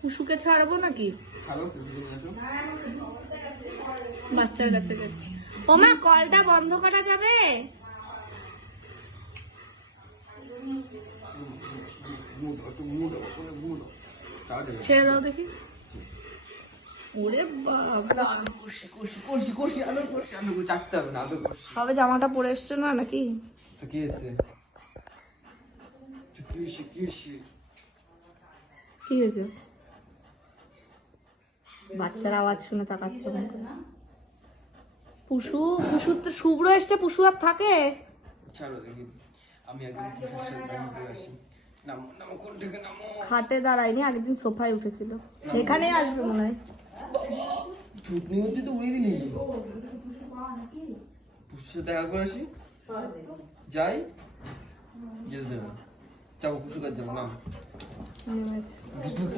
পুশুকে ছাড়বো নাকি? বাচ্চার কাছে গেছি। ও মা, কলটা বন্ধ করা যাবে? ছেড়ে দাও দেখি। ওরে বাবা, সবে জামাটা পরে এসছো না নাকি? কি হয়েছে? বাচ্চার আওয়াজ শুনে তাকাচ্ছে না। পুষু তো শুভ্র এসছে, পুষু আর থাকে? খাটে দাঁড়ায়নি, আগের দিন সোফায় উঠেছিল। এখানেই আসবে মনে হয়। দেখা করে আসি, যাই যেতে দেবে। যাবো পুষু কাজ যাবো না।